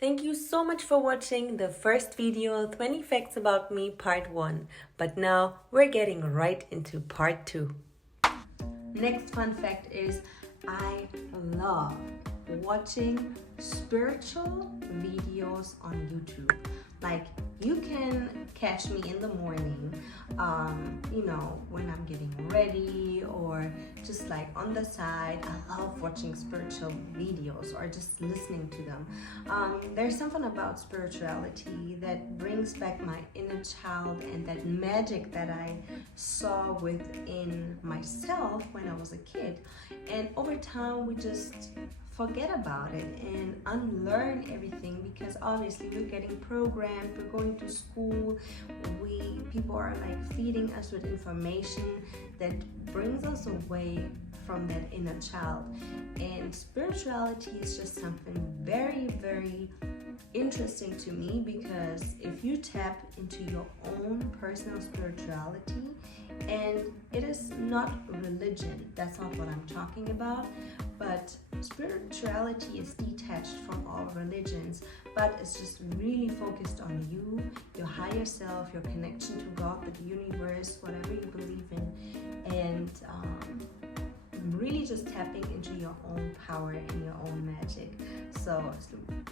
Thank you so much for watching the first video, 20 Facts About Me Part 1. But now we're getting right into Part 2. Next fun fact is I love watching spiritual videos on YouTube. Like, you can catch me in the morning, when I'm getting ready or just like on the side. I love watching spiritual videos or just listening to them. There's something about spirituality that brings back my inner child and that magic that I saw within myself when I was a kid. And over time, we just forget about it and unlearn everything, because obviously we're getting programmed, we're going to school, people are like feeding us with information that brings us away from that inner child. And spirituality is just something very, very interesting to me, because if you tap into your own personal spirituality, and it is not religion, that's not what I'm talking about, but spirituality is detached from all religions, but it's just really focused on you, your higher self, your connection to God, the universe, whatever you believe in, and really just tapping into your own power and your own magic. So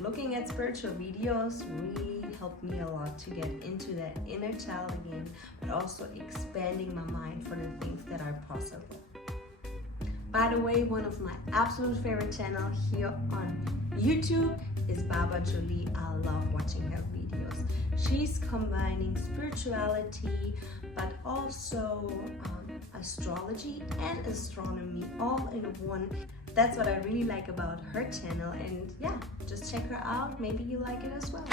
looking at spiritual videos really helped me a lot to get into that inner child again, but also expanding my mind for the things that are possible. By the way, one of my absolute favorite channels here on YouTube is Baba Jolie. I love watching her videos. She's combining spirituality, but also astrology and astronomy all in one. That's what I really like about her channel, and yeah, just check her out. Maybe you like it as well.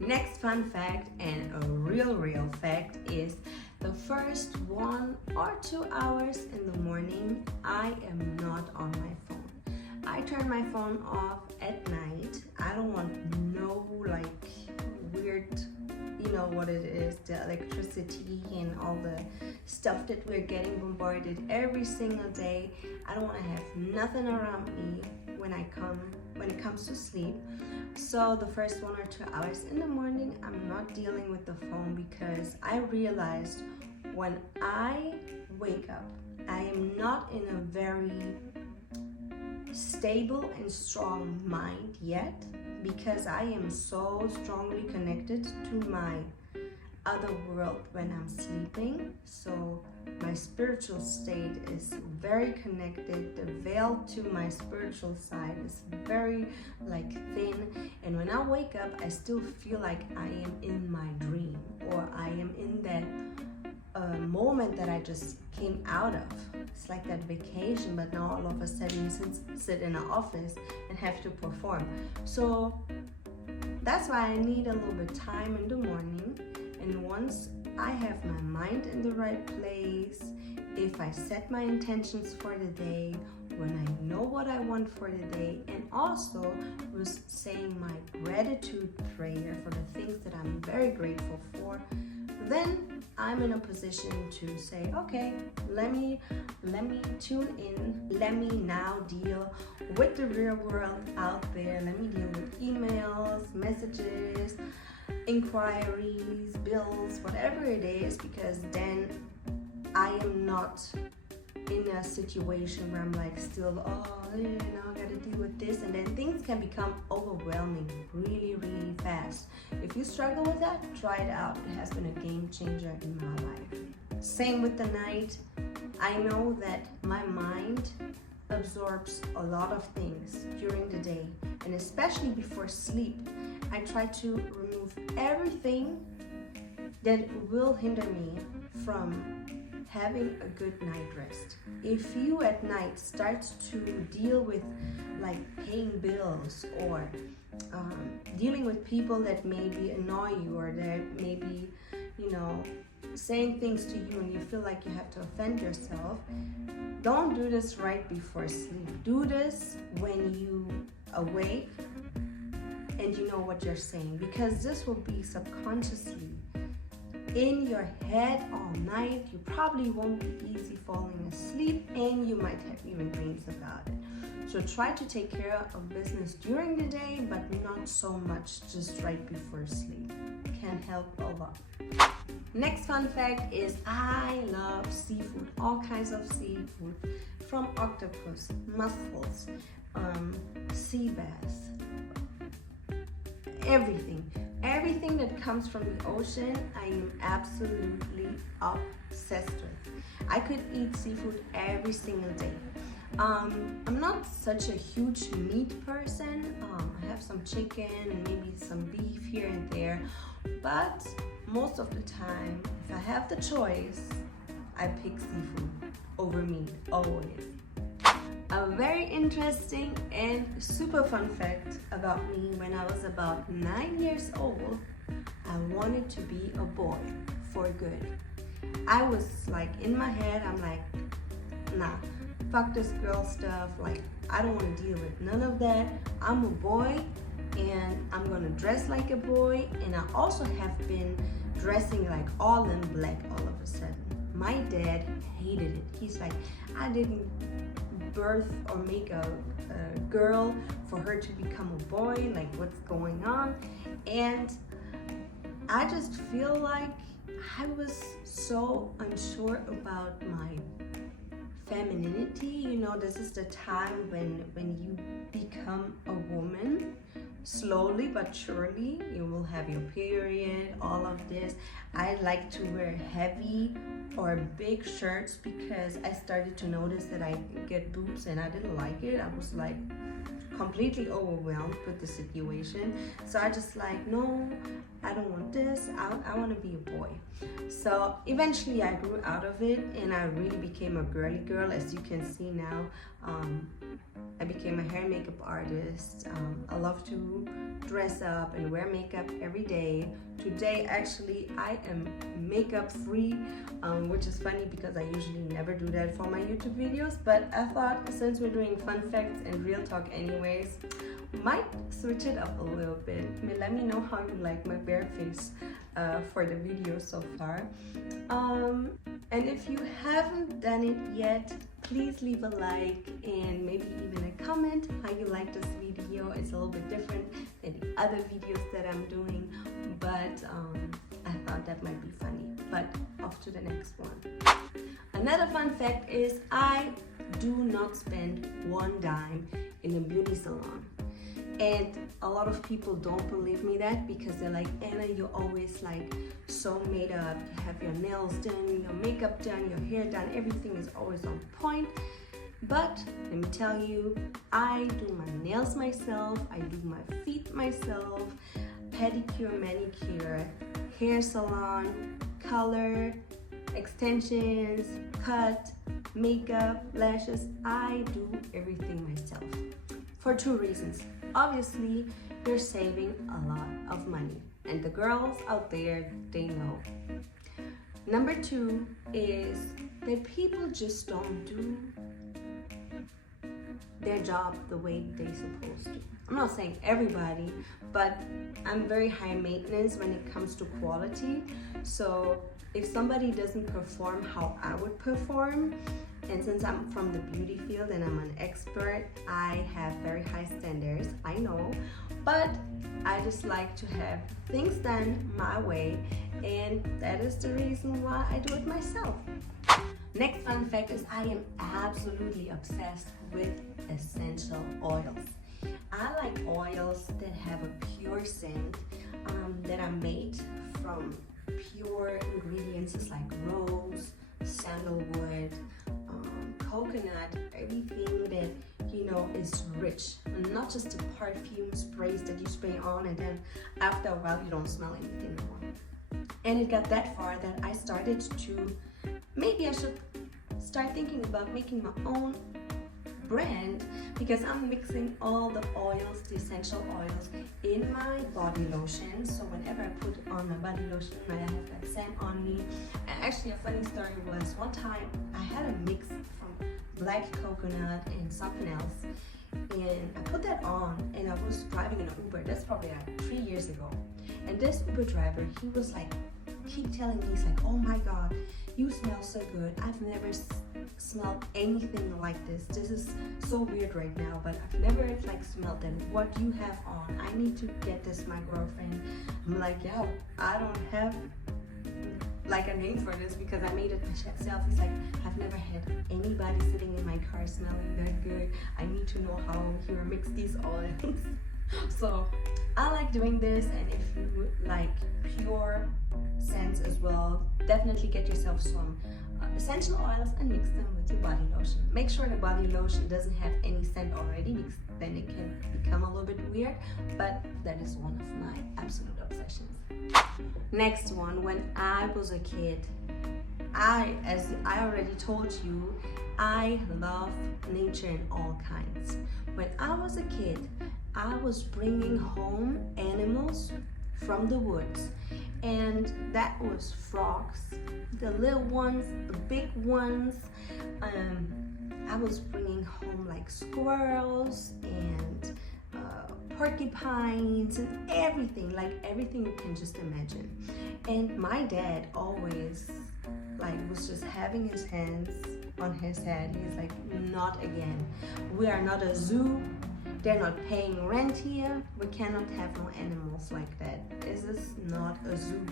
Next fun fact, and a real fact, is the first 1 or 2 hours in the morning, I am not on my phone. I turn my phone off at night. I don't want no weird, what it is, the electricity and all the stuff that we're getting bombarded every single day. I don't want to have nothing around me when it comes to sleep. So the first 1 or 2 hours in the morning, I'm not dealing with the phone, because I realized when I wake up, I am not in a very stable and strong mind yet, because I am so strongly connected to my other world when I'm sleeping. So my spiritual state is very connected. The veil to my spiritual side is very thin, and when I wake up, I still feel like I am in my dream, or I am in that moment that I just came out of. It's like that vacation, but now all of a sudden you sit in an office and have to perform. So that's why I need a little bit time in the morning. And once I have my mind in the right place, if I set my intentions for the day, when I know what I want for the day, and also was saying my gratitude prayer for the things that I'm very grateful for, then I'm in a position to say, okay, let me tune in. Let me now deal with the real world out there. Let me deal with emails, messages, inquiries, bills, whatever it is, because then I am not in a situation where I'm still, I gotta deal with this, and then things can become overwhelming really fast. If you struggle with that, try it out. It has been a game changer in my life. Same with the night. I know that my mind absorbs a lot of things during the day, and especially before sleep, I try to remove everything that will hinder me from having a good night rest. If you at night start to deal with paying bills, or dealing with people that maybe annoy you, or that maybe saying things to you and you feel like you have to offend yourself, don't do this right before sleep. Do this when you awake and you know what you're saying, because this will be subconsciously in your head all night. You probably won't be easy falling asleep, and you might have even dreams about it. So try to take care of business during the day, but not so much just right before sleep. Can help a lot. Next fun fact is I love seafood, all kinds of seafood, from octopus, mussels, sea bass, everything that comes from the ocean. I am absolutely obsessed with. I could eat seafood every single day. I'm not such a huge meat person. I have some chicken and maybe some beef here and there, but most of the time, if I have the choice, I pick seafood over meat, always. A very interesting and super fun fact about me: when I was about 9 years old, I wanted to be a boy for good. I was like, in my head, I'm like, nah, fuck this girl stuff, like I don't want to deal with none of that. I'm a boy and I'm gonna dress like a boy, and I also have been dressing like all in black all of a sudden. My dad hated it. He's like, I didn't birth or make a girl for her to become a boy, like what's going on? And I just feel like I was so unsure about my femininity. You know, this is the time when you become a woman. Slowly but surely you will have your period, all of this. I like to wear heavy or big shirts because I started to notice that I get boobs and I didn't like it. I was like completely overwhelmed with the situation. So I just like, no, I don't want this. I want to be a boy. So eventually I grew out of it and I really became a girly girl. As you can see now, I became a hair and makeup artist. I love to dress up and wear makeup every day. Today, actually, I am makeup free, which is funny because I usually never do that for my YouTube videos. But I thought, since we're doing fun facts and real talk anyways, might switch it up a little bit. Let me know how you like my bare face for the video so far. And if you haven't done it yet, please leave a like and maybe even a comment how you like this video. It's a little bit different than the other videos that I'm doing, but I thought that might be funny. But off to the next one. Another fun fact is I do not spend one dime in a beauty salon. And a lot of people don't believe me that because they're like, Anna, you're always like so made up. You have your nails done, your makeup done, your hair done. Everything is always on point. But let me tell you, I do my nails myself. I do my feet myself. Pedicure, manicure, hair salon, color, extensions, cut, makeup, lashes. I do everything myself for two reasons. Obviously, you're saving a lot of money, and the girls out there, they know. Number two is that people just don't do their job the way they're supposed to. I'm not saying everybody, but I'm very high maintenance when it comes to quality. So if somebody doesn't perform how I would perform, and since I'm from the beauty field and I'm an expert, I have very high standards, I know, but I just like to have things done my way, and that is the reason why I do it myself. Next fun fact is I am absolutely obsessed with essential oils. I like oils that have a pure scent, that are made from pure ingredients like rose, sandalwood, coconut, everything that is rich, and not just the perfume sprays that you spray on and then after a while you don't smell anything anymore. And it got that far that I started to, maybe I should start thinking about making my own brand, because I'm mixing all the oils, the essential oils, in my body lotion. So whenever I put on my body lotion, I have that scent on me. And actually, a funny story was one time I had a mix from black coconut and something else, and I put that on and I was driving in an Uber. That's probably like 3 years ago. And this Uber driver, he was like, keep telling me, he's like, oh my God, You smell so good. I've never smelled anything like this. This is so weird right now, but I've never like smelled them. What you have on? I need to get this my girlfriend. I'm like, yeah, I don't have like a name for this because I made it myself. He's like, I've never had anybody sitting in my car smelling that good. I need to know how he mix these oils. So I like doing this, and if you like pure scents as well, definitely get yourself some essential oils and mix them with your body lotion. Make sure the body lotion doesn't have any scent already, because then it can become a little bit weird, but that is one of my absolute obsessions. Next one, when I was a kid, as I already told you, I love nature in all kinds. When I was a kid, I was bringing home animals from the woods, and that was frogs, the little ones, the big ones. I was bringing home like squirrels and porcupines and everything, like everything you can just imagine. And my dad always like was just having his hands on his head. He's like, not again. We are not a zoo. They're not paying rent here. We cannot have no animals like that. This is not a zoo.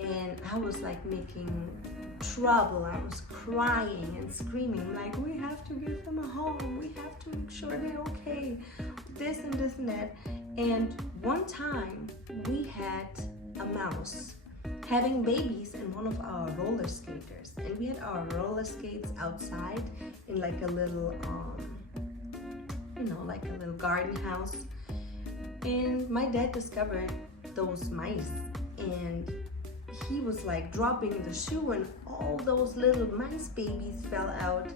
And I was like making trouble. I was crying and screaming like, we have to give them a home. We have to make sure they're okay. This and this and that. And one time we had a mouse having babies in one of our roller skaters. And we had our roller skates outside in like a little like a little garden house. And my dad discovered those mice, and he was like dropping the shoe, and all those little mice babies fell out.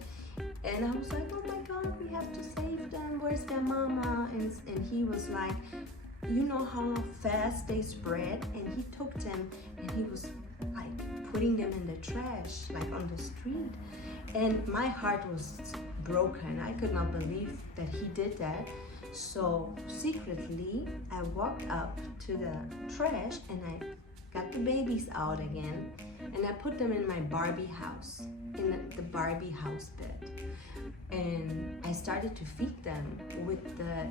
And I was like, oh my god, we have to save them, where's their mama? And he was like, you know how fast they spread? And he took them and he was like putting them in the trash, like on the street. And my heart was broken. I could not believe that he did that. So secretly, I walked up to the trash and I got the babies out again, and I put them in my Barbie house, in the Barbie house bed. And I started to feed them with the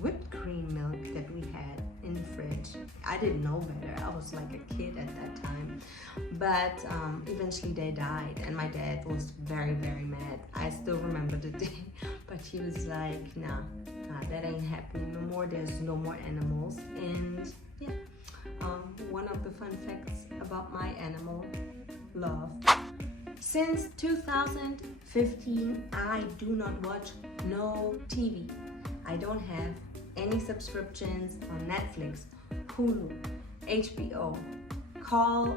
whipped cream milk that we had in the fridge. I didn't know better. I was like a kid at that time. But eventually they died, and my dad was very, very mad. I still remember the day, but he was like, nah, that ain't happening no more. There's no more animals. And yeah, one of the fun facts about my animal love. Since 2015, I do not watch no TV. I don't have any subscriptions on Netflix, Hulu, HBO, Call,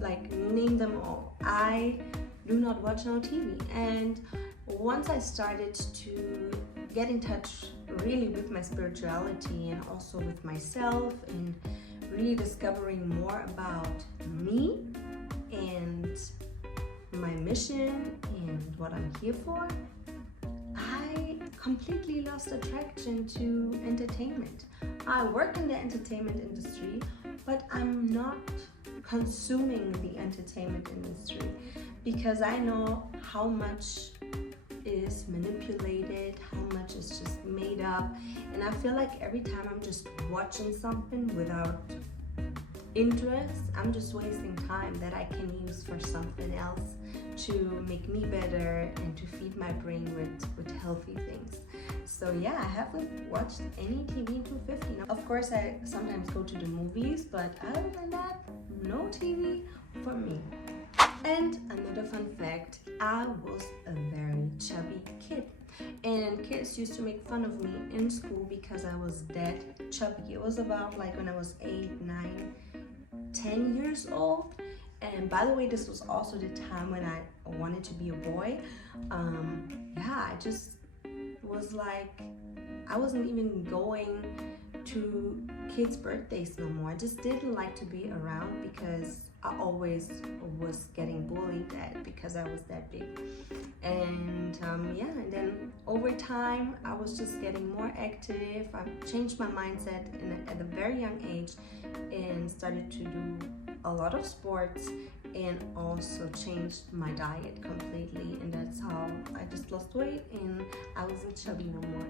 like name them all. I do not watch no TV. And once I started to get in touch really with my spirituality and also with myself, and really discovering more about me and my mission and what I'm here for, I completely lost attraction to entertainment. I work in the entertainment industry, but I'm not consuming the entertainment industry because I know how much is manipulated, how much is just made up, and I feel like every time I'm just watching something without interest, I'm just wasting time that I can use for something else to make me better and to feed my brain with healthy things. So yeah, I haven't watched any TV in 2015. Of course, I sometimes go to the movies, but other than that, no TV for me. And another fun fact, I was a very chubby kid. And kids used to make fun of me in school because I was that chubby. It was about like when I was 8, 9, 10 years old. And by the way, this was also the time when I wanted to be a boy. I just was like, I wasn't even going to kids' birthdays no more. I just didn't like to be around because I always was getting bullied at because I was that big. And and then over time I was just getting more active. I changed my mindset at a very young age and started to do a lot of sports, and also changed my diet completely, and that's how I just lost weight and I wasn't chubby no more.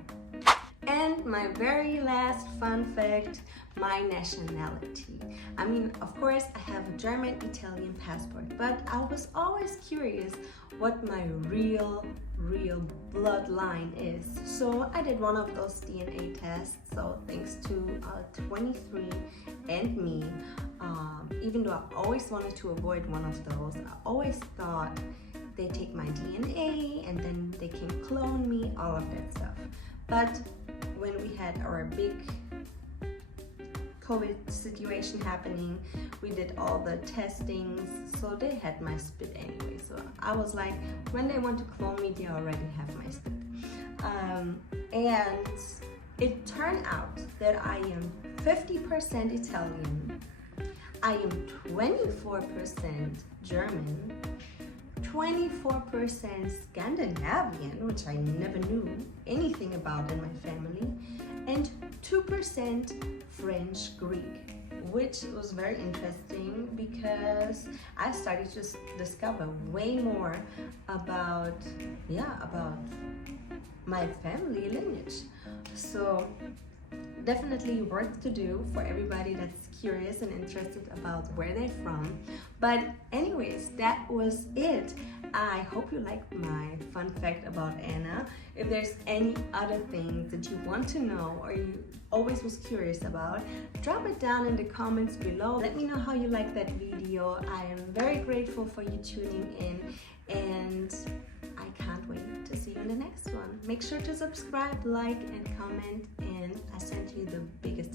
And my very last fun fact, my nationality. I mean, of course, I have a German-Italian passport, but I was always curious what my real bloodline is. So I did one of those DNA tests. So thanks to 23andMe, even though I always wanted to avoid one of those, I always thought they take my DNA and then they can clone me, all of that stuff. But when we had our big COVID situation happening, we did all the testings, so they had my spit anyway. So I was like, when they want to clone me, they already have my spit. And it turned out that I am 50% Italian, I am 24% German, 24% Scandinavian, which I never knew anything about in my family, and 2% French Greek, which was very interesting because I started to discover way more about my family lineage. So definitely worth to do for everybody that's curious and interested about where they're from. But anyways, that was it. I hope you liked my fun fact about Anna. If there's any other things that you want to know or you always was curious about, drop it down in the comments below. Let me know how you like that video. I am very grateful for you tuning in, and I can't wait to see you in the next one. Make sure to subscribe, like, and comment, and I send you the biggest